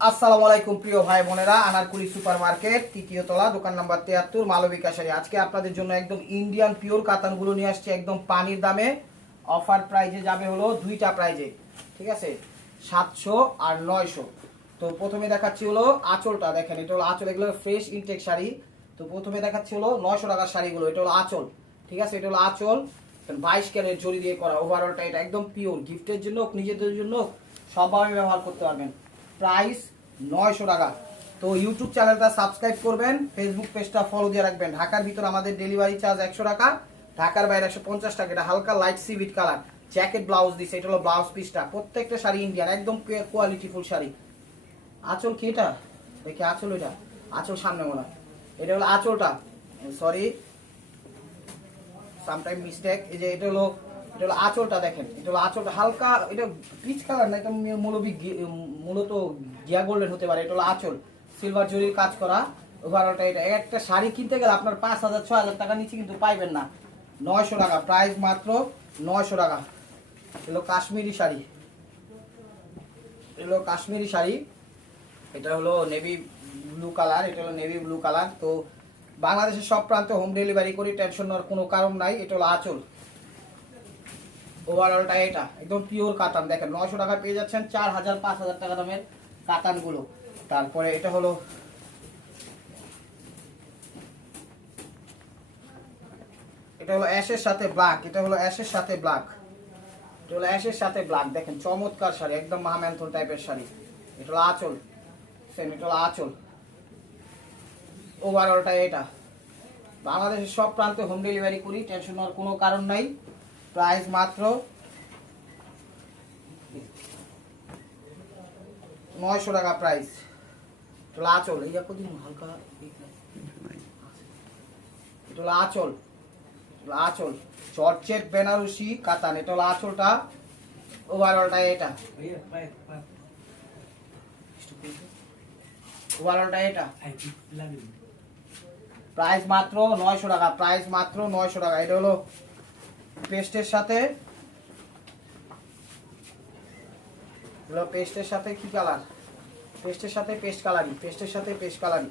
আসসালামু আলাইকুম প্রিয় ভাই বোনেরা, আনারকুলি সুপার মার্কেট তৃতীয় তলা, দোকান নাম্বার 73, মালবিকা শাড়ি। আজকে আপনাদের জন্য একদম ইন্ডিয়ান পিওর কাতানগুলো নিয়ে আসছি একদম পানির দামে। অফার প্রাইজে যাবে হলো দুইটা প্রাইজে, ঠিক আছে, 700 আর 900। তো প্রথমে দেখাচ্ছি হলো আঁচলটা, দেখেন এটা হলো আঁচল, এগুলো ফ্রেশ ইনটেক শাড়ি। তো প্রথমে দেখাচ্ছি হলো 900 টাকার শাড়িগুলো, এটা হলো আঁচল, ঠিক আছে, এটা হলো আঁচল 22 ক্যারেট জরি দিয়ে করা। ওভারঅলটা এটা একদম পিওর, গিফটের জন্য নিজেদের জন্য সবাই ব্যবহার করতে পারবেন। প্রাইস 900 টাকা। তো ইউটিউব চ্যানেলটা সাবস্ক্রাইব করবেন, ফেসবুক পেজটা ফলো দিয়ে রাখবেন। ঢাকার ভিতর আমাদের ডেলিভারি চার্জ 100 টাকা, ঢাকার বাইরে 150 টাকা। এটা হালকা লাইট সিভিট কালার, জ্যাকেট ব্লাউজ দিছে, এটা হলো ব্লাউজ পিসটা। প্রত্যেকটা শাড়ি ইন্ডিয়ান, একদম কোয়ালিটিফুল শাড়ি। আঁচল কি এটা দেখি, আঁচল এটা, আঁচল সামনে মনে হয়, এটা হলো আঁচলটা, সরি সামটাইম মিস্টেক। এই যে এটা হলো আঁচলটা, দেখেন এটা হলো আঁচলটা, হালকা এটা পিচ কালার না, এটা মূলত গিয়া গোল্ডেন হতে পারে। এটা হলো আঁচল, সিলভার জরির কাজ করা। ওভারঅলটা এটা একটা শাড়ি কিনতে গেলে আপনার 5,000 6,000 টাকা নিচে কিন্তু পাইবেন না। 900 টাকা, প্রাইস মাত্র 900 টাকা। এগুলো কাশ্মীরি শাড়ি, এগুলো কাশ্মীরি শাড়ি। এটা হলো নেভি ব্লু কালার, এটা হলো নেভি ব্লু কালার। তো বাংলাদেশের সব প্রান্তে হোম ডেলিভারি করি, টেনশন নেওয়ার কোনো কারণ নাই। এটা হলো আঁচল, ওভারঅলটা এটা একদম পিওর কাতান। দেখেন 900 টাকা পেয়ে যাচ্ছেন 4,000 5,000 টাকা দামের কাতানগুলো। তারপরে এটা হলো অ্যাশের সাথে ব্ল্যাক, এটা হলো অ্যাশের সাথে ব্ল্যাক, এটা হলো অ্যাশের সাথে ব্ল্যাক। দেখেন চমৎকার শাড়ি, একদম মাহমেন্থন টাইপের শাড়ি। এটা হলো আঁচল, সেম এটা হলো আঁচল, ওভারঅলটা এটা। বাংলাদেশের সব প্রান্তে হোম ডেলিভারি করি, টেনশন নেওয়ার কোনো কারণ নাই। প্রাইস মাত্র 900 টাকা প্রাইস। এটা হলো আঁচল, এই কদিন হালকা, এটা হলো আঁচল, আঁচল জর্জেট বেনারসি কাতান। এটা হলো আঁচলটা, ওভারঅলটা এটা, ওভারঅলটা এটা। প্রাইস মাত্র 900 টাকা, প্রাইস মাত্র 900 টাকা। এটা হলো পেস্টের সাথে, পেস্টের সাথে কি কালার, পেস্টের সাথে পেস্ট কালারই, পেস্টের সাথে পেস্ট কালারই,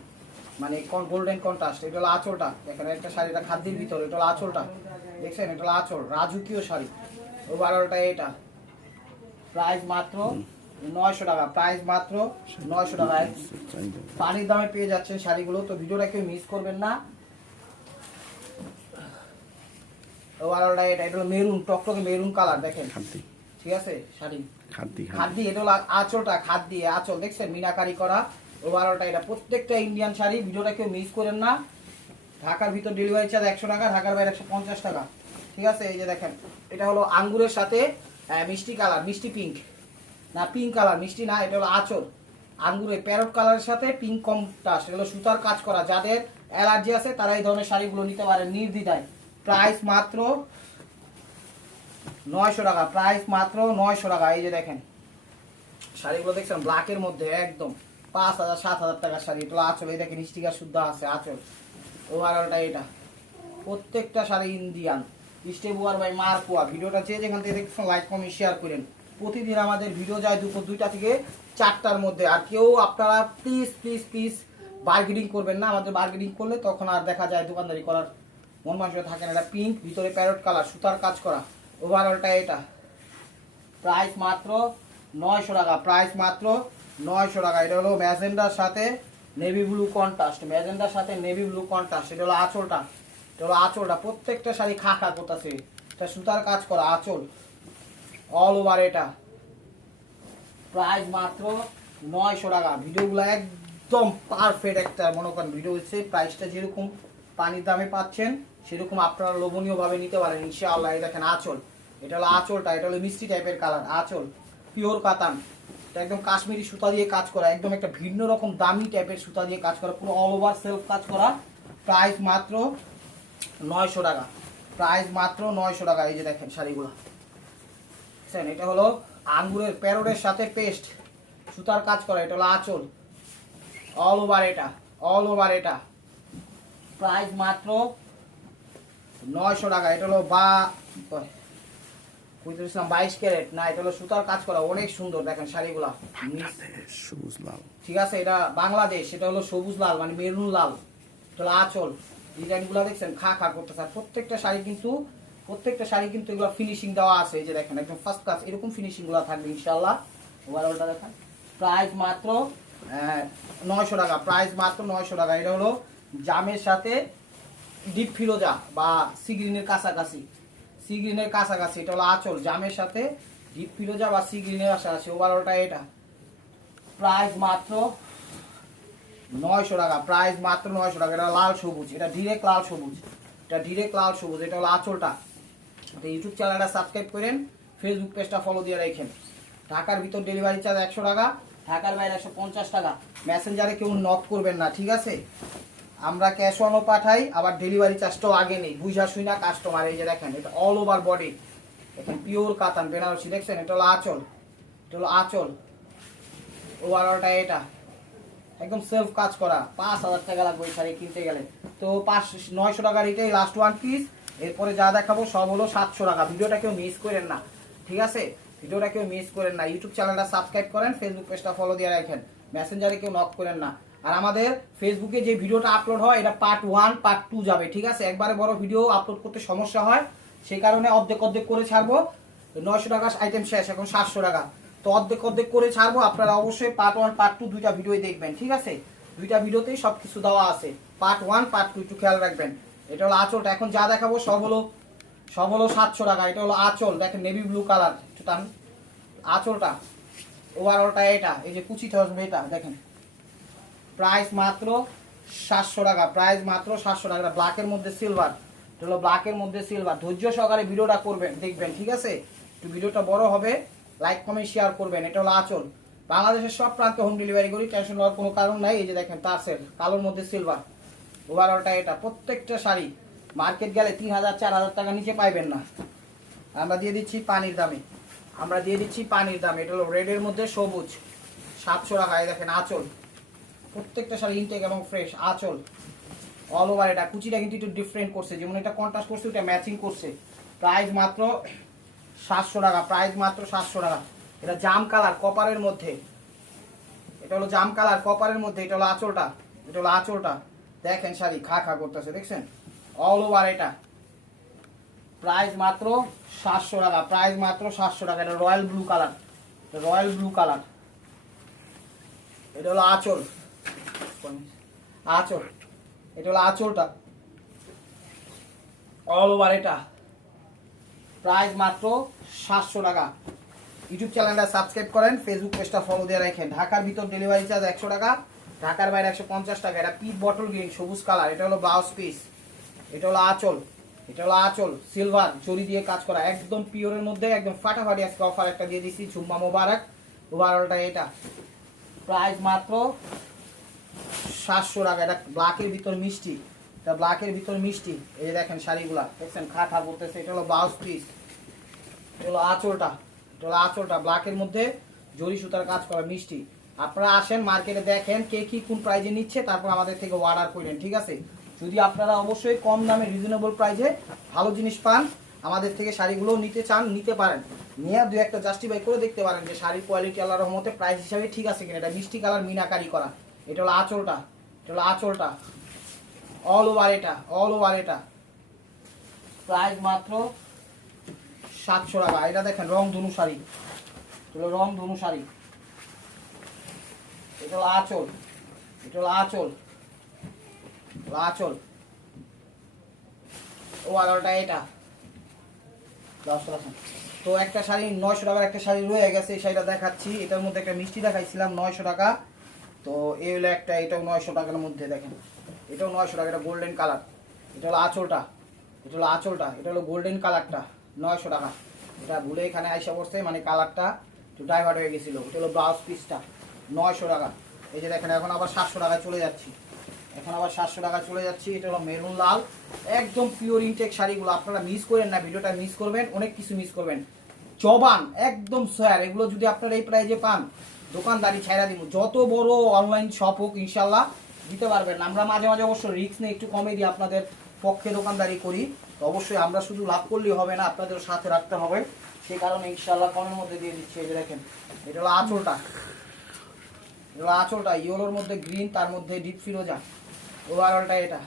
মানে গোল্ডেন কন্ট্রাস্ট। এটা হলো আঁচলটা, দেখেন একটা শাড়িটা খাদ্যের ভিতরে, এটা হলো আঁচলটা, দেখছেন এটা হলো আঁচল, রাজকীয় শাড়ি। ওভারঅলটা এটা, প্রাইস মাত্র 900 টাকা, প্রাইস মাত্র 900 টাকা। পানির দামে পেয়ে যাচ্ছেন শাড়িগুলো, তো ভিডিওটা কেউ মিস করবেন না। ওভারঅলটা এটা, এটা হলো মেরুন, টকটকে মেরুন কালার, দেখেন ঠিক আছে শাড়ি খাদ্দি। এটা হলো আঁচলটা, খাদ্দি আঁচল, দেখছেন মিনাকারি করা। ওভারঅলটা এটা, প্রত্যেকটা ইন্ডিয়ান শাড়ি, ভিডিওটা কেউ মিস করেন না। ঢাকার ভিতর ডেলিভারি চার্জ 100 টাকা, ঢাকার বাইরে 150 টাকা, ঠিক আছে। এই যে দেখেন এটা হলো আঙ্গুরের সাথে মিষ্টি কালার, মিষ্টি পিঙ্ক না, পিঙ্ক কালার, মিষ্টি না, এটা হলো আঁচল আঙ্গুরের প্যারট কালারের সাথে পিঙ্ক কন্ট্রাস্ট। এগুলো সুতার কাজ করা, যাদের অ্যালার্জি আছে তারা এই ধরনের শাড়িগুলো নিতে পারেন নির্দ্বিধায়। প্রাইস মাত্র 900 টাকা, প্রাইস মাত্র 900 টাকা। এই যে দেখেন শাড়িগুলো দেখছেন ব্ল্যাকের মধ্যে, একদম 5,000 7,000 টাকার শাড়ি। এটা আঁচল, এই দেখেন স্টিকার শুদ্ধ আছে আঁচল। ওভারঅলটা এটা, প্রত্যেকটা শাড়ি ইন্ডিয়ান, স্টেবুয়ার বাই মারকুয়া। ভিডিওটা যে যেখান থেকে দেখছেন লাইক কমেন্ট শেয়ার করেন। প্রতিদিন আমাদের ভিডিও যায় দুপুর 2টা থেকে 4টার মধ্যে। আর কেউ আপনারা প্লিজ প্লিজ প্লিজ বার্গেনিং করবেন না, আমাদের বার্গেনিং করলে তখন আর দেখা যায় দোকানদারি করার মন মানসিকতা থাকে না। এটা পিঙ্ক, ভিতরে প্যারট কালার, সুতার কাজ করা। ওভারঅলটা এটা, প্রাইস মাত্র 900 টাকা, প্রাইস মাত্র 900 টাকা। এটা হলো ম্যাজেন্ডার সাথে নেভি ব্লু কন্ট্রাস্ট, ম্যাজেন্ডার সাথে নেভি ব্লু কন্ট্রাস্ট। এটা হলো আঁচলটা, এটা হলো আঁচলটা, প্রত্যেকটা শাড়ি খা খা করতেছে, এটা সুতার কাজ করা আঁচল, অল ওভার। এটা প্রাইস মাত্র 900 টাকা। ভিডিওগুলো একদম পারফেক্ট একটা, মনে করেন ভিডিও হচ্ছে প্রাইসটা যেরকম পানির দামে পাচ্ছেন সেরকম আপনারা লোভনীয়ভাবে নিতে পারেন ইনশাআল্লাহ। এই দেখেন আঁচল, এটা হলো আঁচলটা, এটা হলো মিষ্টি টাইপের কালার, আঁচল পিওর কাতান। এটা একদম কাশ্মীরি সুতা দিয়ে কাজ করা, একদম একটা ভিন্ন রকম দামি টাইপের সুতা দিয়ে কাজ করা, পুরো অল ওভার সেলফ কাজ করা। প্রাইস মাত্র 900 টাকা, প্রাইস মাত্র 900 টাকা। এই যে দেখেন শাড়িগুলো, এটা হলো আঙ্গুরের প্যারোটের সাথে পেস্ট সুতার কাজ করা। এটা হলো আঁচল, অল ওভার এটা, অল ওভার এটা। প্রাইস মাত্র 900 টাকা। এটা হলো বুঝতেছিলাম 22 ক্যারেট না, এটা হলো সুতার কাজ করা, অনেক সুন্দর দেখেন শাড়িগুলা। সবুজ লাল। ঠিক আছে, এটা বাংলাদেশ, এটা হলো সবুজ লাল মানে মেরুন লাল। এটা হলো আঁচল, ডিজাইনগুলো দেখছেন খা খা করতেছে। আর প্রত্যেকটা শাড়ি কিন্তু এগুলো ফিনিশিং দেওয়া আছে, এই যে দেখেন একদম ফার্স্ট ক্লাস এরকম ফিনিশিং গুলো থাকবে ইনশাআল্লাহ। ওভারঅলটা দেখেন, প্রাইস মাত্র 900 টাকা, প্রাইস মাত্র 900 টাকা। এটা হলো জামের সাথে ডিপ ফিরোজা বা সি গ্রিনের কাছাকাছি, এটা হলো আঁচল, জামের সাথে ডিপ ফিরোজা বা সি গ্রিনের কাছাকাছি। ওভারঅলটা এটা প্রাইস মাত্র 900 টাকা, প্রাইস মাত্র 900 টাকা। এটা লাল সবুজ, এটা ডিরেক্ট লাল সবুজ, এটা হলো আঁচলটা। তো ইউটিউব চ্যানেলটা সাবস্ক্রাইব করেন, ফেসবুক পেজটা ফলো দিয়ে রাখেন। ঢাকার ভিতর ডেলিভারি চার্জ 100 টাকা, ঢাকার বাইরে 150 টাকা। মেসেঞ্জারে কেউ নক করবেন না, ঠিক আছে? আমরা ক্যাশ অনও পাঠাই, আবার ডেলিভারি চার্জটাও আগে নেই, বুঝা শুই না কাস্টমার। এই যে দেখেন, এটা অল ওভার বডি, দেখেন পিওর কাতান বেনারসি, দেখছেন? এটা হলো আঁচল, ওভারঅলটা এটা একদম সেলফ কাজ করা। 5000 টাকা লাগবে এই শাড়ি কিনতে গেলে। তো 900 টাকার এটাই লাস্ট ওয়ান পিস। এরপরে যা দেখাবো সব হলো 700 টাকা। ভিডিওটা কেউ মিস করেন না, ঠিক আছে? ইউটিউব চ্যানেলটা সাবস্ক্রাইব করেন, ফেসবুক পেজটা ফলো দিয়ে রাখেন, মেসেঞ্জারে কেউ নক করেন না। আর আমাদের ফেসবুকে যে ভিডিওটা আপলোড হয় এটা পার্ট 1 পার্ট 2 যাবে, ঠিক আছে? একবারে বড় ভিডিও আপলোড করতে সমস্যা হয়, সেই কারণে অর্ধেক করে ছাড়বো। 900 টাকা আইটেম শেষ, এখন 700 টাকা। তো অর্ধেক করে ছাড়বো। আপনারা অবশ্যই পার্ট 1 পার্ট 2 দুইটা ভিডিওই দেখবেন, ঠিক আছে? দুইটা ভিডিওতেই সবকিছু দেওয়া আছে, পার্ট 1 পার্ট 2 একটু খেয়াল রাখবেন। এটা হলো আঁচলটা, এখন যা দেখাবো সব হলো 700 টাকা। এটা হলো আঁচল, দেখেন নেভি ব্লু কালার আঁচলটা। ওভারঅলটা এটা, এই যে কুচিটা আসবে এটা দেখেন, প্রাইস মাত্র 700 টাকা, প্রাইস মাত্র 700 টাকা। ব্ল্যাকের মধ্যে সিলভার, এটা হলো ব্ল্যাকের মধ্যে সিলভার। ধৈর্য সহকারে ভিডিওটা করবেন, দেখবেন, ঠিক আছে? একটু ভিডিওটা বড় হবে, লাইক কমেন্ট শেয়ার করবেন। এটা হলো আঁচল, বাংলাদেশের সব প্রান্তে হোম ডেলিভারি করি, টেনশন নেওয়ার কোনো কারণ নাই। এই যে দেখেন তারসেল কালোর মধ্যে সিলভার। ওভারঅলটা এটা, প্রত্যেকটা শাড়ি মার্কেট গেলে 3000-4000 টাকা নিচে পাইবেন না। আমরা দিয়ে দিচ্ছি পানির দামে, এটা হলো রেডের মধ্যে সবুজ, 700 টাকা। এই দেখেন আঁচল, প্রত্যেকটা শাড়ি ইনটেক এবং ফ্রেশ। আঁচল অল ওভার, এটা কুচিটা কিন্তু একটু ডিফারেন্ট করছে, যেমন এটা কন্ট্রাস্ট করছে ওটা ম্যাচিং করছে। প্রাইস মাত্র 700 টাকা, প্রাইস মাত্র 700 টাকা। এটা জাম কালার কপারের মধ্যে, এটা হলো আঁচলটা, দেখেন শাড়ি খা খা করতেছে, দেখছেন? অল ওভার এটা, প্রাইস মাত্র 700 টাকা, প্রাইস মাত্র 700 টাকা। এটা রয়্যাল ব্লু কালার, এটা হলো আঁচল, এটা হলো আঁচলটা, অল ওভার এটা, প্রাইস মাত্র 700 টাকা। ইউটিউব চ্যানেলটা সাবস্ক্রাইব করেন, ফেসবুক পেজটা ফলো দিয়ে রাখেন। ঢাকার ভিতর ডেলিভারি চার্জ 100 টাকা, ঢাকার বাইরে 150 টাকা। এটা পিচ বটল গ্রিন সবুজ কালার, এটা হলো ব্লাউজ পিস, এটা হলো আঁচল, সিলভার জরি দিয়ে কাজ করা, একদম পিওরের মধ্যে, একদম ফাটাফাটি। আজকে অফার একটা দিয়ে দিচ্ছি, ঝুম্মা মোবারক। ওভারঅলটা এটা, প্রাইস মাত্র 700 টাকা। এটা ব্ল্যাকের ভিতর মিষ্টি, এই যে দেখেন শাড়িগুলা, দেখছেন খাটা করতেছে। এটা হলো ব্লাউজ পিস, এটা হলো আঁচলটা, ব্ল্যাকের মধ্যে জরি সুতার কাজ করা মিষ্টি। আপনারা আসেন মার্কেটে দেখেন কে কি কোন প্রাইজে নিচ্ছে, তারপর আমাদের থেকে অর্ডার করেন, ঠিক আছে? যদি আপনারা অবশ্যই কম দামে রিজনেবল প্রাইজে ভালো জিনিস পান, আমাদের থেকে শাড়িগুলো নিতে চান, নিতে পারেন। নিয়ে দুই একটা জাস্টিফাই করে দেখতে পারেন যে শাড়ির কোয়ালিটি আল্লাহর রহমতে প্রাইস হিসাবে ঠিক আছে কিনা। এটা মিষ্টি কালার মিনাকারি করা, এটা হলো আঁচলটা, অল ওভার এটা, প্রাইস মাত্র 700 টাকা। এটা দেখেন রং ধনু শাড়ি, এটা হলো আঁচল, ওভারঅলটা এটা। তো একটা শাড়ি 900 টাকার একটা শাড়ি রয়ে গেছে, এই শাড়িটা দেখাচ্ছি। এটার মধ্যে একটা মিষ্টি দেখাইছিলাম 900 টাকা। তো এই হলো একটা, এটাও 900 টাকার মধ্যে, দেখেন এটাও 900 টাকা। এটা গোল্ডেন কালার, এটা হলো আঁচলটা, এটা হলো গোল্ডেন কালারটা, 900 টাকা। এটা ভুলে এখানে আইসা পড়ছে, মানে কালারটা একটু ডাইভার্ট হয়ে গেছিলো। এটা হলো ব্লাউজ পিসটা, 900 টাকা। এই যে দেখেন এখন আবার 700 টাকায় চলে যাচ্ছি, এটা হলো মেরুন লাল, একদম পিওর ইনটেক শাড়িগুলো। আপনারা মিস করেন না, ভিডিওটা মিস করবেন, অনেক কিছু মিস করবেন। জবান একদম সোয়ার, এগুলো যদি আপনারা এই প্রাইজে পান, দোকানদারি ছাইরা দিব। যত বড় অনলাইন শপ হোক ইনশাল্লাহ দিতে পারবেন। আমরা মাঝে মাঝে অবশ্য রিস্ক নিয়ে একটু কমে দিয়ে আপনাদের পক্ষে দোকানদারি করি। তো অবশ্যই আমরা শুধু লাভ করলেই হবে না, আপনাদের সাথে রাখতে হবে। সেই কারণে ইনশাআল্লাহ কমের মধ্যে দিয়ে দিচ্ছি। এই যে দেখেন, এটা হলো আঁচলটা, এটা হলো আঁচলটা ইয়েলোর মধ্যে গ্রিন, তার মধ্যে ডিপ ফিরোজা। ওভারঅলটা এটা।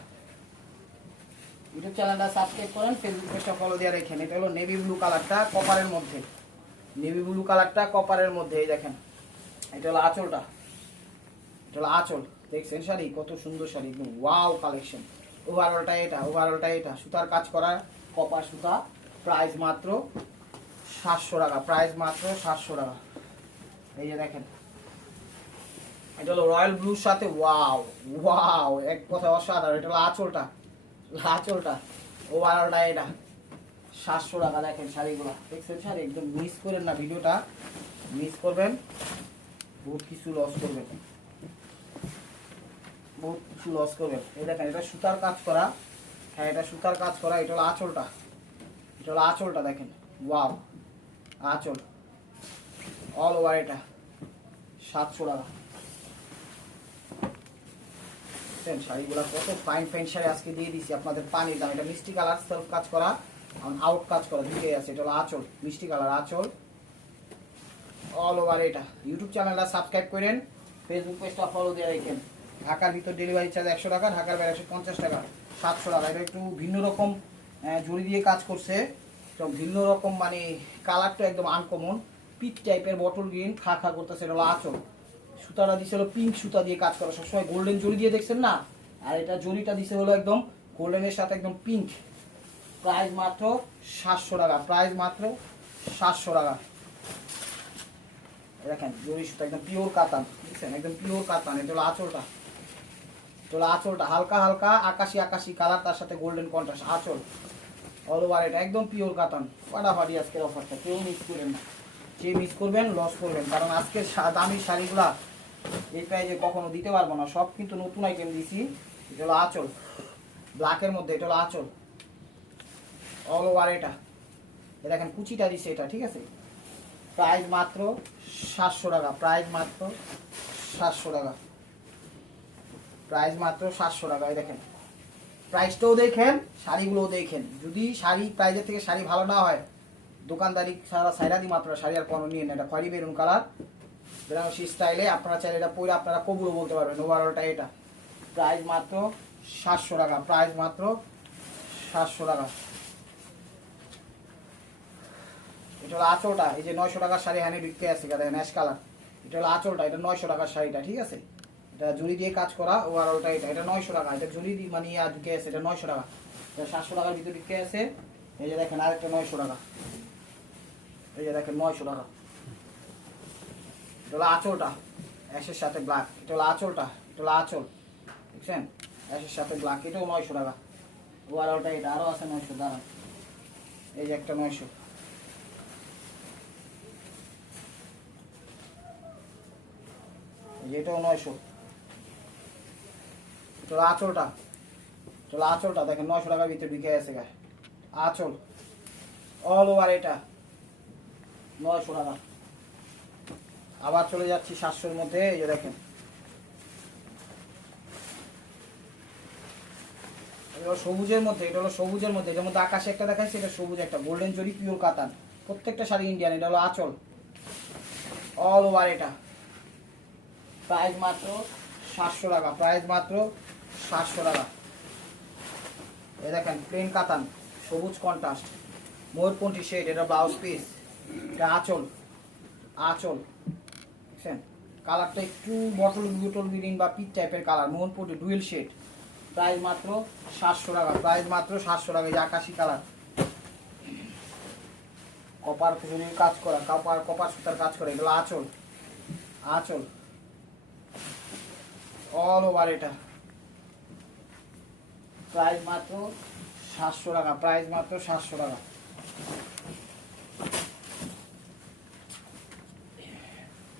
ইউটিউব চ্যানেলটা সাবস্ক্রাইব করেন, ফেসবুক পেজটা ফলো দিয়ে রাখেন। এটা হলো নেভি ব্লু কালারটা কপারের মধ্যে, নেভি ব্লু কালারটা কপারের মধ্যে। এই দেখেন, এটা হলো আঁচলটা, এটা হলো আঁচল। দেখছেন শাড়ি কত সুন্দর শাড়ি, একদম ওয়াও কালেকশন। ওভারঅলটা এটা, ওভারঅলটা এটা সুতার কাজ করা কপার সুতা। প্রাইস মাত্র 700 টাকা, প্রাইস মাত্র 700 টাকা। এই যে দেখেন, এটা হলো রয়্যাল ব্লুর সাথে ওয়াও ওয়াও, এক কথা অসাধারণ। এটা হলো আঁচলটা, আঁচলটা। ওভারঅলটা এটা 700 টাকা। দেখেন শাড়িগুলো, দেখছেন শাড়ি একদম মিস করেন না, ভিডিওটা মিস করবেন বহুত কিছু লস করবেন, বহুত কিছু লস করবেন। এই দেখেন, এটা সুতার কাজ করা, হ্যাঁ এটা সুতার কাজ করা। এটা হলো আঁচলটা, এটা হলো আঁচলটা। দেখেন ওয়াও, আঁচল অল ওভার। এটা 700 টাকা। শাড়িগুলো কত ফাইন ফাইন শাড়ি আজকে দিয়ে দিচ্ছি আপনাদের পানির দাম। এটা মিষ্টি কালার, সেলফ কাজ করা, আউট কাজ করা, দুটোই আছে। এটা হলো আঁচল, মিষ্টি কালার আঁচল অল ওভার। এটা ইউটিউব চ্যানেলটা সাবস্ক্রাইব করেন, ফেসবুক পেজটা ফলো দিয়ে রাখেন। ঢাকার ভিতর ডেলিভারি চার্জ 100 টাকা, ঢাকার বাইরে 150 টাকা। 700 টাকা। এটা একটু ভিন্ন রকম জড়ি দিয়ে কাজ করছে, তো ভিন্ন রকম, মানে কালারটা একদম আনকমন, পিচ টাইপের বটল গ্রিন খা খা করতেছে। এটা হলো আঁচল। সুতাটা দিছে হলো পিঙ্ক সুতা দিয়ে কাজ করা, সবসময় গোল্ডেন জড়ি দিয়ে দেখছেন না, আর এটা জড়িটা দিছে হলো একদম গোল্ডেনের সাথে একদম পিঙ্ক। প্রাইস মাত্র 700 টাকা, প্রাইস মাত্র 700 টাকা। দেখেন জড়ি সুতা একদম পিওর কাতান, দেখছেন একদম পিওর কাতান। এটা হলো আঁচলটা, এটা হলো আঁচলটা হালকা হালকা আকাশি আকাশি কালার, তার সাথে গোল্ডেন কন্ট্রাস্ট আঁচল অল ওভার। এটা একদম পিওর কাতান। ফাটাফাটি আজকের অফারটা, কেউ মিস করেন না, যে মিস করবেন লস করবেন। কারণ আজকের দামি শাড়িগুলা এই প্রাইজে কখনো দিতে পারবো না, সব কিন্তু নতুন আইটেম দিছি। এটা হলো আঁচল ব্ল্যাকের মধ্যে, এটা হলো আঁচল অল ওভার। এটা দেখেন কুচিটা দিছে এটা, ঠিক আছে। প্রাইস মাত্র 700 টাকা, প্রাইস মাত্র 700 টাকা, প্রাইস মাত্র 700 টাকা। এই দেখেন প্রাইসটাও দেখেন, শাড়িগুলোও দেখেন। যদি শাড়ি প্রাইজের থেকে শাড়ি ভালো না হয়, দোকানদারি সারা সাইরাদি মাত্র শাড়ি আর কোনো নিয়ে নেন। এটা খয়েরি বেরুন কালার, বেনারসি স্টাইলে। আপনারা চাইলে এটা পরে আপনারা কবুলও বলতে পারবেন। ওভারঅলটা এটা প্রাইস মাত্র 700 টাকা, প্রাইস মাত্র 700 টাকা। এটা হলো আঁচলটা, এই যে 900 টাকার শাড়ি হানি বিক্রি আছে দেখেন অ্যাশ কালার। এটা হলো আঁচলটা, এটা 900 টাকার শাড়িটা, ঠিক আছে। এটা জুড়ি দিয়ে কাজ করা। ওভারঅলটা এটা, এটা 900 টাকা। এটা জুড়ি দিয়ে মানে বিক্রি আছে, এটা 900 টাকা। এটা 700 টাকার ভিতরে বিক্রি আছে। এই যে দেখেন আরেকটা 900 টাকা, এই যে দেখেন 900 টাকা। এটা হলো আঁচলটা অ্যাশের সাথে ব্ল্যাক, এটা হলো আঁচলটা, এটা হলো আঁচল, দেখছেন অ্যাশের সাথে ব্ল্যাক। এটাও 900 টাকা। ওভারঅলটা এটা আরও আছে 900, দাঁড়ান এই যে একটা 900, এটাও 900। এটা হলো আঁচলটা, এটা হলো আঁচলটা দেখেন 900 টাকার ভিতরে বিকে আছে গায়ে আঁচল অল ওভার। এটা 900 টাকা। আবার চলে যাচ্ছি 700-র মধ্যে। এই যে দেখেন সবুজের মধ্যে, এটা হলো সবুজের মধ্যে, এটার মধ্যে আকাশে একটা দেখাচ্ছে, এটা সবুজ একটা গোল্ডেন জরি পিওর কাতান। প্রত্যেকটা শাড়ি ইন্ডিয়ান। এটা হলো আঁচল অল ওভার। এটা প্রাইস মাত্র 700 টাকা, প্রাইস মাত্র 700 টাকা। এই দেখেন প্লেন কাতান, সবুজ কন্ট্রাস্ট, ময়ূরপন্থী শেড। এটা ব্লাউজ পিস, এটা আঁচল, আঁচল দেখছেন কালারটা একটু বটল বুটল গ্রিন বা পিচ টাইপের কালার, মোহনপুরি ডুয়েল শেড। প্রাইস মাত্র 700 টাকা, প্রাইস মাত্র 700 টাকা। এই যে আকাশি কালার, কপার খুচুরির কাজ করা, কপার কপার সুতার কাজ করা। এগুলো আঁচল, আঁচল অল ওভার। এটা প্রাইস মাত্র 700 টাকা, প্রাইস মাত্র 700 টাকা।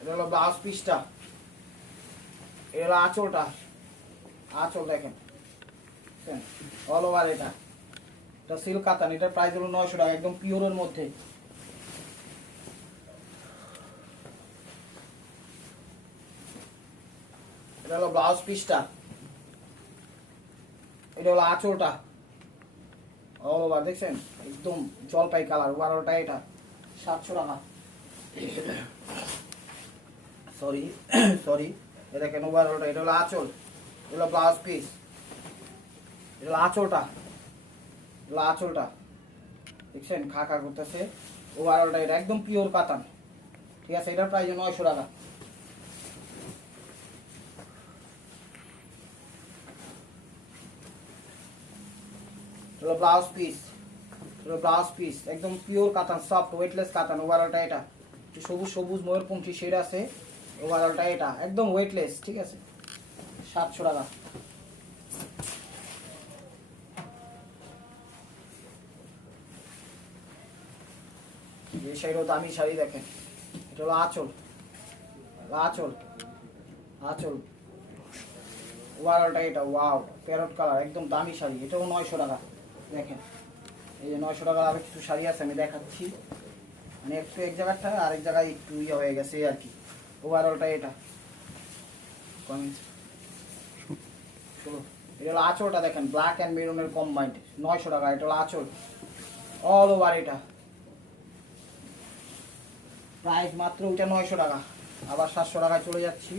এটা হলো ব্লাউজ পিসটা, এটা হলো আঁচলটা, আঁচল দেখেন অল ওভার। এটা এটা সিল্ক কাতান। এটার প্রাইস হলো 900 টাকা, একদম পিওরের মধ্যে। এটা হলো ব্লাউজ পিসটা, এটা হলো আঁচলটা অল ওভার, দেখছেন একদম জলপাই কালার। ওভারঅলটা এটা 700 টাকা। সরি সরি, এ দেখেন ওভারঅলটা, এটা হলো আঁচল, এটা হলো ব্লাউজ পিস, এটা হলো আঁচলটা, এটা হলো আঁচলটা, দেখছেন খা খা করতেছে। ওভারঅলটা এটা একদম পিওর কাতান, ঠিক আছে। এটার প্রাইস 900 টাকা। এটা ব্লাউজ পিস, এটা ব্লাউজ পিস একদম পিওর কাতান, সফট ওয়েটলেস কাতান। ওভারঅলটা এটা একটু সবুজ সবুজ ময়ূরপঙ্খী শেড আছে। ওভারঅলটা এটা একদম ওয়েটলেস, ঠিক আছে। 700 টাকা। এই সাইডেও দামি শাড়ি দেখেন, এটা হলো আঁচল, আঁচল, আঁচল। ওভারঅলটা এটা ওয়াও, প্যারট কালার, একদম দামি শাড়ি, এটাও 900 টাকা। দেখেন এই যে 900 টাকার আরো কিছু শাড়ি আছে, আমি দেখাচ্ছি। মানে একটু এক জায়গাটা আরেক জায়গায় একটু ইয়ে হয়ে গেছে আর কি। ওভারঅলটা এটা চলো, এটা হলো আঁচলটা দেখেন, ব্ল্যাক অ্যান্ড মেরুনের কম্বাইন্ড, 900 টাকা। এটা হলো আঁচল, অল ওভার এটা প্রাইস মাত্র ওইটা 900 টাকা। আবার 700 টাকায় চলে যাচ্ছি।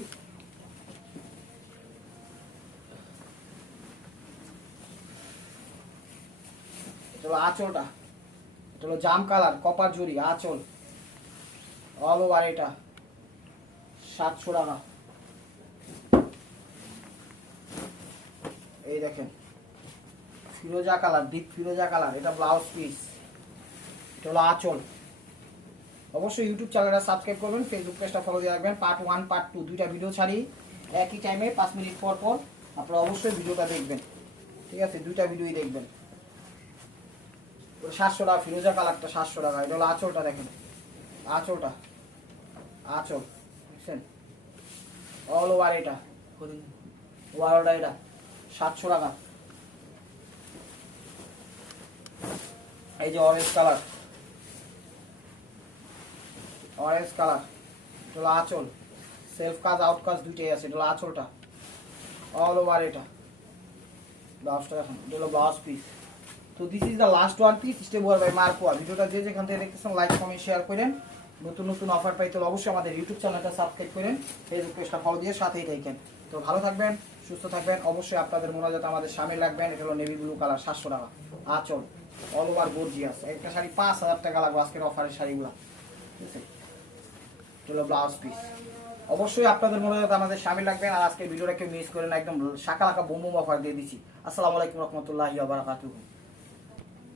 এটা হলো আঁচলটা, এটা হলো জাম কালার, কপার জুড়ি আঁচল, অল ওভার এটা 700 টাকা। এই দেখেন ফিরোজা কালার, ডিপ ফিরোজা কালার, এটা ব্লাউজ পিস, এটা হলো আঁচল। অবশ্যই ইউটিউব চ্যানেলটা সাবস্ক্রাইব করবেন, ফেসবুক পেজটা ফলো দিয়ে রাখবেন। পার্ট 1 পার্ট 2 দুইটা ভিডিও ছাড়ি একই টাইমে 5 মিনিট পর পর, আপনারা অবশ্যই ভিডিওটা দেখবেন, ঠিক আছে। দুইটা ভিডিওই দেখবেন। 700 টাকা ফিরোজা কালারটা, 700 টাকা। এটা হলো আঁচলটা দেখেন, আঁচলটা, আঁচল বুঝছেন, অল ওভার এটা ওভারটা এটা 700 টাকা। এই যে অরেঞ্জ কালার, অরেঞ্জ কালার, এটা হলো আঁচল, সেলফ কাজ আউট কাজ দুইটাই আছে। এটা হলো আঁচলটা, অল ওভার এটা ব্লাউজটা দেখেন, এটা হলো ব্লাউজ পিস। তো this is the last one piece step war by মার্কোয়া। ভিডিওটা যে যেখান থেকে দেখতেছেন লাইক কমেন্ট শেয়ার করেন। নতুন নতুন অফার পাইতে হলে অবশ্যই আমাদের ইউটিউব চ্যানেলটা সাবস্ক্রাইব করেন, ফেসবুক পেজটা ফলো দিয়ে সাথেই থাকেন। তো ভালো থাকবেন, সুস্থ থাকবেন। অবশ্যই আপনাদের মোনাজাত আমাদের সামিল রাখবেন। এটা হলো নেভি ব্লু কালার, 700 টাকা আঁচল, অল ওভার গর্জিয়াস। একটা শাড়ি 5000 টাকা লাগবে আজকের অফারের শাড়িগুলো, ঠিক আছে। এটা হলো ব্লাউজ পিস। অবশ্যই আপনাদের মোনাজাত আমাদের সামিল রাখবেন। আর আজকের ভিডিওটা কেউ মিস করেন, একদম শাকালাকা বুম বুম অফার দিয়ে দিচ্ছি। আসসালামু আলাইকুম রহমতুল্লাহি ওয়া বারাকাতুহু।